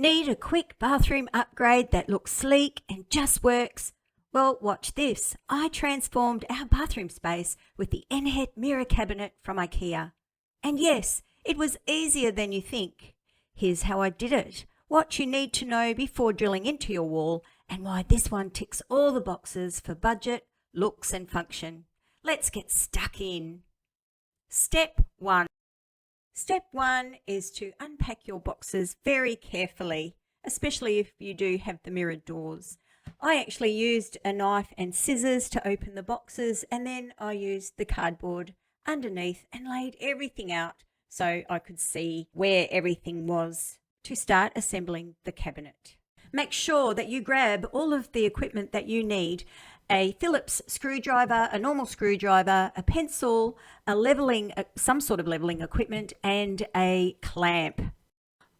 Need a quick bathroom upgrade that looks sleek and just works? Well, watch this. I transformed our bathroom space with the ENHET mirror cabinet from IKEA. And yes, it was easier than you think. Here's how I did it, what you need to know before drilling into your wall, and why this one ticks all the boxes for budget, looks and function. Let's get stuck in. Step 1. Step 1 is to unpack your boxes very carefully, especially if you do have the mirrored doors. I actually used a knife and scissors to open the boxes, and then I used the cardboard underneath and laid everything out so I could see where everything was to start assembling the cabinet. Make sure that you grab all of the equipment that you need: a Phillips screwdriver, a normal screwdriver, a pencil, some sort of leveling equipment, and a clamp.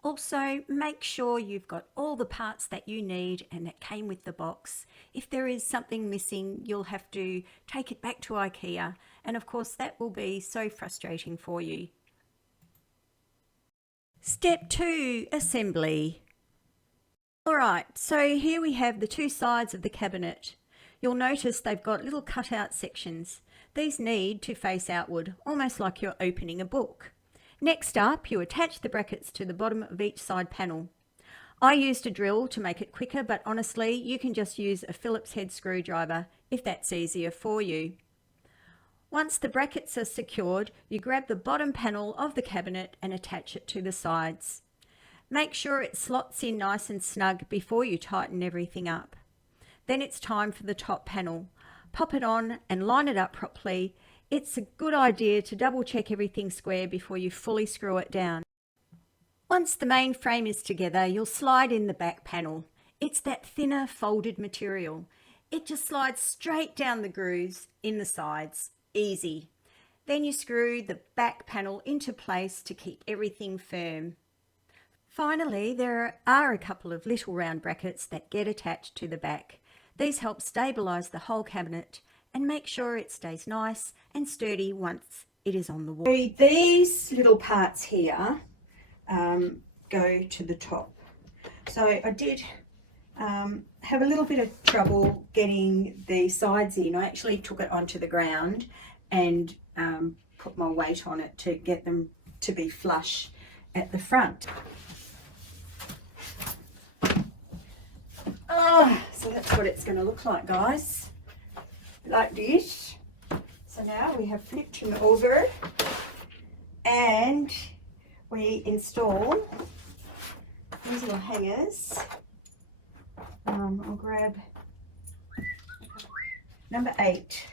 Also, make sure you've got all the parts that you need and that came with the box. If there is something missing, you'll have to take it back to IKEA, and of course that will be so frustrating for you. Step 2, assembly. Alright, so here we have the two sides of the cabinet. You'll notice they've got little cutout sections. These need to face outward, almost like you're opening a book. Next up, you attach the brackets to the bottom of each side panel. I used a drill to make it quicker, but honestly, you can just use a Phillips head screwdriver if that's easier for you. Once the brackets are secured, you grab the bottom panel of the cabinet and attach it to the sides. Make sure it slots in nice and snug before you tighten everything up. Then it's time for the top panel. Pop it on and line it up properly. It's a good idea to double check everything square before you fully screw it down. Once the main frame is together, you'll slide in the back panel. It's that thinner folded material. It just slides straight down the grooves in the sides. Easy. Then you screw the back panel into place to keep everything firm. Finally, there are a couple of little round brackets that get attached to the back. These help stabilise the whole cabinet and make sure it stays nice and sturdy once it is on the wall. So these little parts here go to the top. So I did have a little bit of trouble getting the sides in. I actually took it onto the ground and put my weight on it to get them to be flush at the front. So that's what it's going to look like, guys, like this. So now we have flipped them over and we install these little hangers. I'll grab number 8.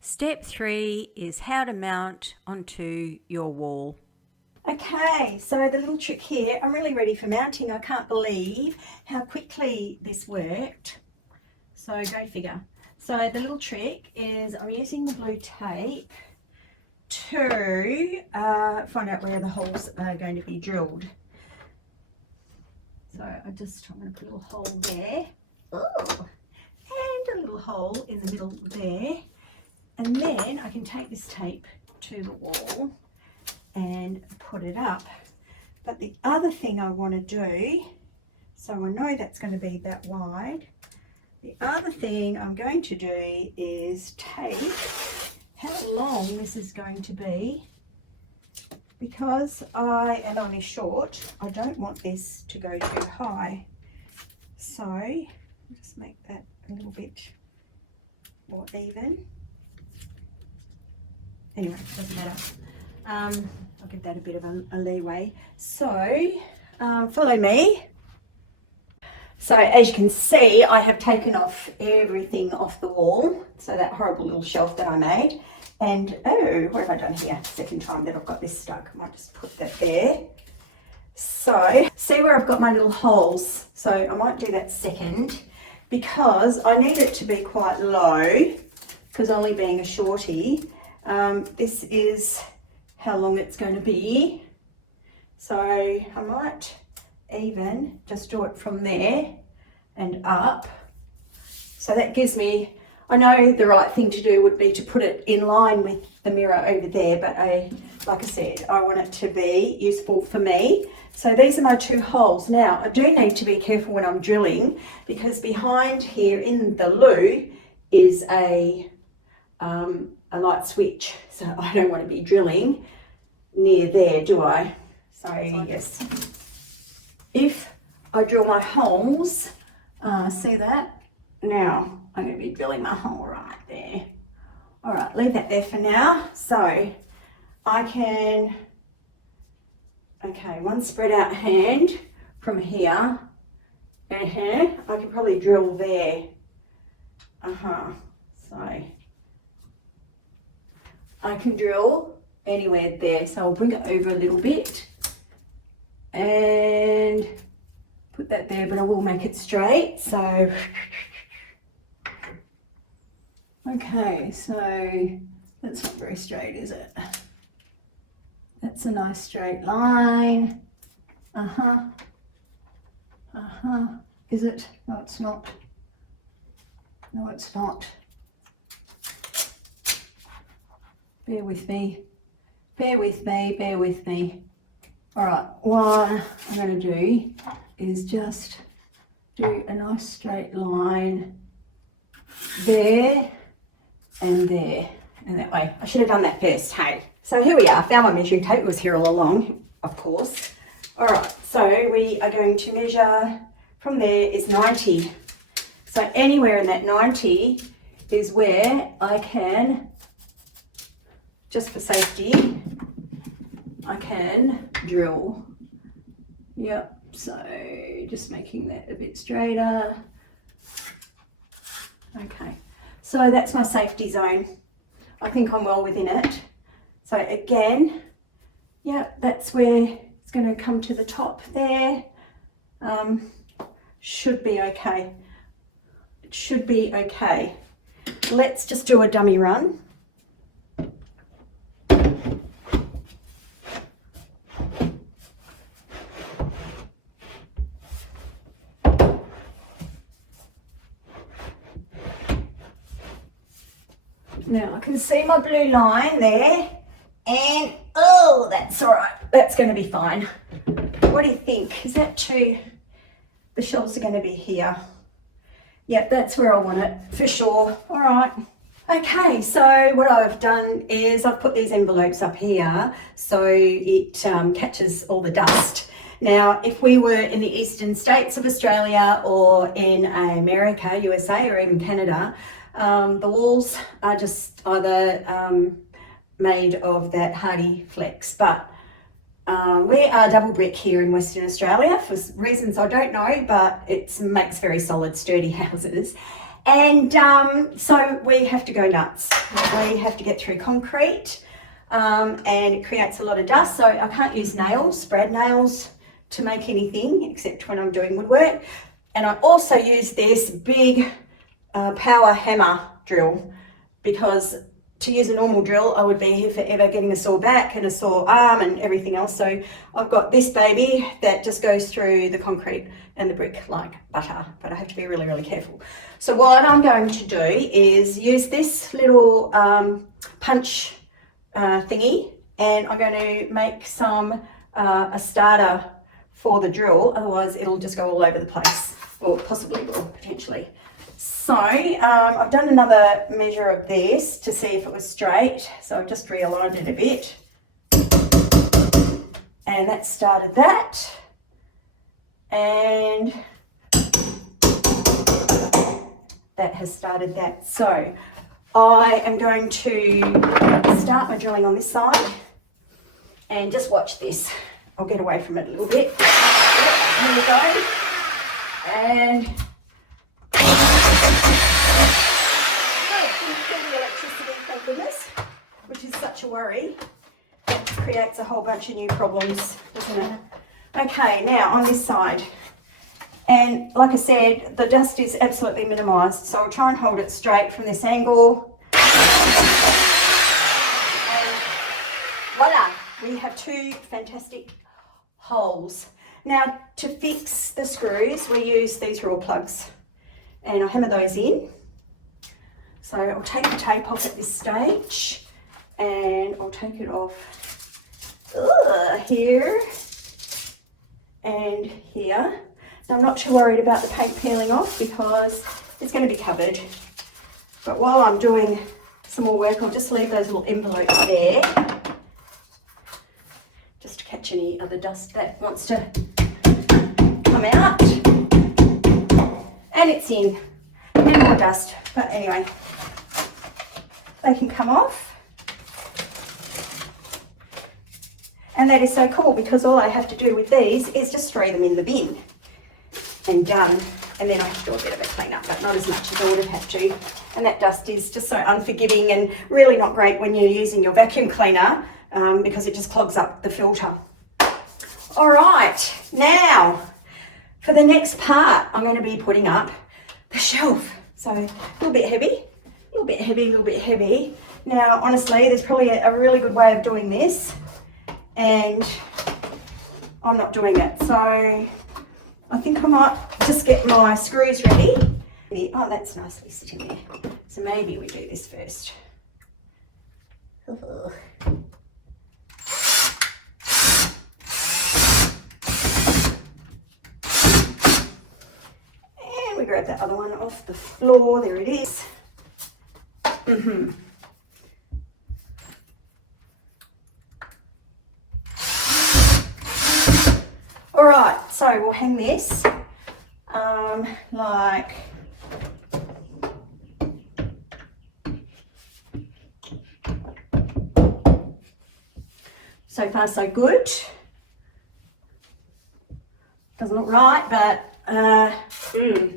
Step 3 is how to mount onto your wall. Okay, so the little trick here, I'm really ready for mounting. I can't believe how quickly this worked. So go figure. So the little trick is I'm using the blue tape to find out where the holes are going to be drilled. So I'm going to put a little hole there. Oh, and a little hole in the middle there. And then I can take this tape to the wall and put it up. But the other thing I want to do, so I know that's going to be that wide, the other thing I'm going to do is take how long this is going to be, because I am only short. I don't want this to go too high, so I'll just make that a little bit more even. Anyway, doesn't matter. I'll give that a bit of a leeway. So follow me. So as you can see, I have taken off everything off the wall. So that horrible little shelf that I made. And oh, what have I done here? Second time that I've got this stuck. I might just put that there. So see where I've got my little holes. So I might do that second because I need it to be quite low, because only being a shorty, this is how long it's going to be. So I might even just do it from there and up. So that gives me, I know the right thing to do would be to put it in line with the mirror over there, but like I said, I want it to be useful for me. So these are my 2 holes. Now, I do need to be careful when I'm drilling, because behind here in the loo is a light switch. So I don't want to be drilling near there, do I? So yes, if I drill my holes, see that? Now I'm going to be drilling my hole right there. All right, leave that there for now. So I can, okay, one spread out hand from here, and here, I can probably drill there. So I can drill anywhere there. So I'll bring it over a little bit and put that there, but I will make it straight. So okay, so that's not very straight, is it? That's a nice straight line. Is it? No, it's not. No, it's not. Bear with me. Bear with me, bear with me. All right, what I'm going to do is just do a nice straight line there and there, and that way. I should have done that first, hey. So here we are, found my measuring tape. It was here all along, of course. All right, so we are going to measure from there is 90. So anywhere in that 90 is where I can, just for safety, I can drill. Yep, so just making that a bit straighter. Okay, so that's my safety zone. I think I'm well within it. So again, yeah, that's where it's going to come to the top there. Should be okay. It should be okay. Let's just do a dummy run. Now I can see my blue line there, and oh, that's all right. That's going to be fine. What do you think? Is that too? The shelves are going to be here. Yep, that's where I want it for sure. All right. Okay, so what I've done is I've put these envelopes up here so it catches all the dust. Now, if we were in the eastern states of Australia or in America, USA, or even Canada, the walls are just either made of that hardy flex, but we are double brick here in Western Australia for reasons I don't know, but it makes very solid, sturdy houses. And so we have to go nuts. We have to get through concrete, and it creates a lot of dust. So I can't use nails, brad nails, to make anything except when I'm doing woodwork. And I also use this big power hammer drill, because to use a normal drill, I would be here forever getting a sore back and a sore arm and everything else. So I've got this baby that just goes through the concrete and the brick like butter, but I have to be really, really careful. So what I'm going to do is use this little punch thingy, and I'm going to make some a starter for the drill, otherwise it'll just go all over the place, or possibly will, potentially. So I've done another measure of this to see if it was straight. So I've just realigned it a bit. And that started that. And that has started that. So I am going to start my drilling on this side. And just watch this. I'll get away from it a little bit. Here we go. And thank goodness, which is such a worry. It creates a whole bunch of new problems, doesn't it? Okay, now on this side, and like I said, the dust is absolutely minimised, so I'll try and hold it straight from this angle. And voila, we have 2 fantastic holes. Now, to fix the screws, we use these raw plugs, and I hammer those in. So I'll take the tape off at this stage and I'll take it off here and here. So I'm not too worried about the paint peeling off because it's going to be covered. But while I'm doing some more work, I'll just leave those little envelopes there just to catch any other dust that wants to come out. And it's in, and more dust, but anyway, they can come off. And that is so cool because all I have to do with these is just throw them in the bin and done. And then I have to do a bit of a clean up, but not as much as I would have had to. And that dust is just so unforgiving and really not great when you're using your vacuum cleaner because it just clogs up the filter. All right, now for the next part, I'm going to be putting up the shelf. So a little bit heavy, a little bit heavy, a little bit heavy. Now, honestly, there's probably a really good way of doing this, and I'm not doing it. So I think I might just get my screws ready. Oh, that's nicely sitting there. So maybe we do this first. And we grab that other one off the floor. There it is. All right, so we'll hang this like so far so good. Doesn't look right, but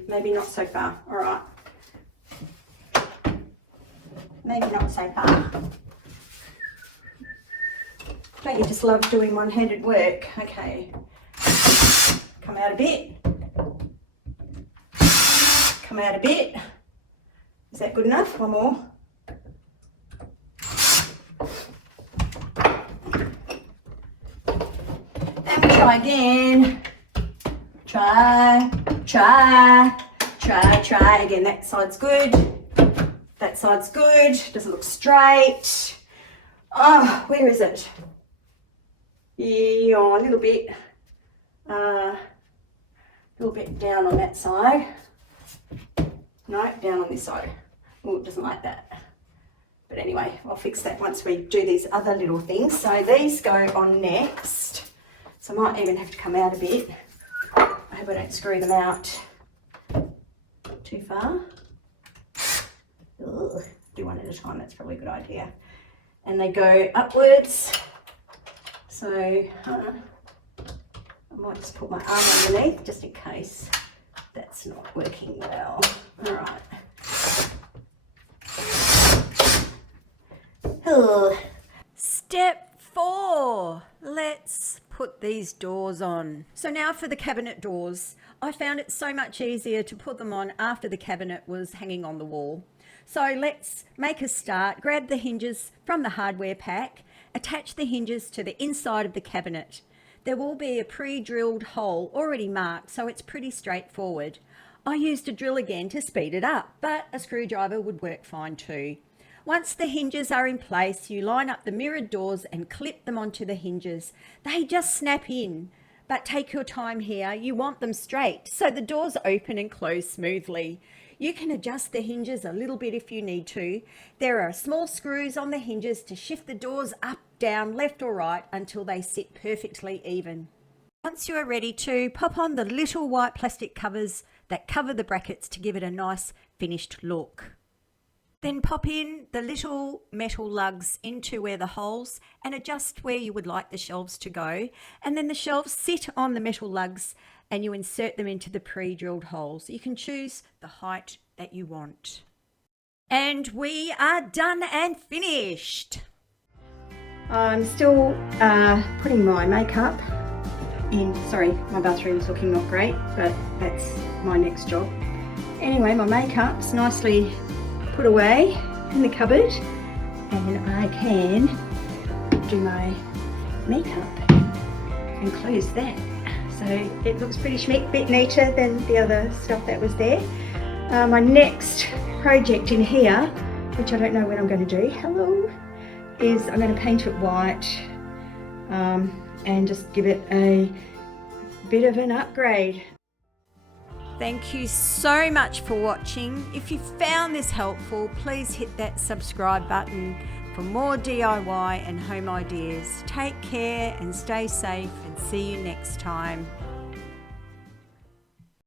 maybe not so far. All right, maybe not so far. Don't you just love doing one-handed work? Okay, come out a bit. Come out a bit. Is that good enough? One more. And we try again. Try again. That side's good. That side's good. Doesn't look straight. Oh, where is it? Yeah, a little bit down on that side. No, down on this side. Oh, it doesn't like that. But anyway, I'll fix that once we do these other little things. So these go on next. So I might even have to come out a bit. I hope I don't screw them out too far. Ugh, do one at a time, that's probably a good idea. And they go upwards. So I might just put my arm underneath just in case that's not working well. All right. Step 4. Let's put these doors on. So now for the cabinet doors. I found it so much easier to put them on after the cabinet was hanging on the wall. So let's make a start. Grab the hinges from the hardware pack. Attach the hinges to the inside of the cabinet. There will be a pre-drilled hole already marked, so it's pretty straightforward. I used a drill again to speed it up, but a screwdriver would work fine too. Once the hinges are in place, you line up the mirrored doors and clip them onto the hinges. They just snap in, but take your time here. You want them straight, so the doors open and close smoothly. You can adjust the hinges a little bit if you need to. There are small screws on the hinges to shift the doors up, down, left or right until they sit perfectly even. Once you are ready to, pop on the little white plastic covers that cover the brackets to give it a nice finished look. Then pop in the little metal lugs into where the holes and adjust where you would like the shelves to go. And then the shelves sit on the metal lugs and you insert them into the pre-drilled holes. You can choose the height that you want. And we are done and finished. I'm still putting my makeup in. Sorry, my bathroom's looking not great, but that's my next job. Anyway, my makeup's nicely put away in the cupboard and I can do my makeup and close that. So it looks pretty schmick, bit neater than the other stuff that was there. My next project in here, which I don't know when I'm going to do, is I'm going to paint it white and just give it a bit of an upgrade. Thank you so much for watching. If you found this helpful, please hit that subscribe button for more DIY and home ideas. Take care and stay safe, and see you next time.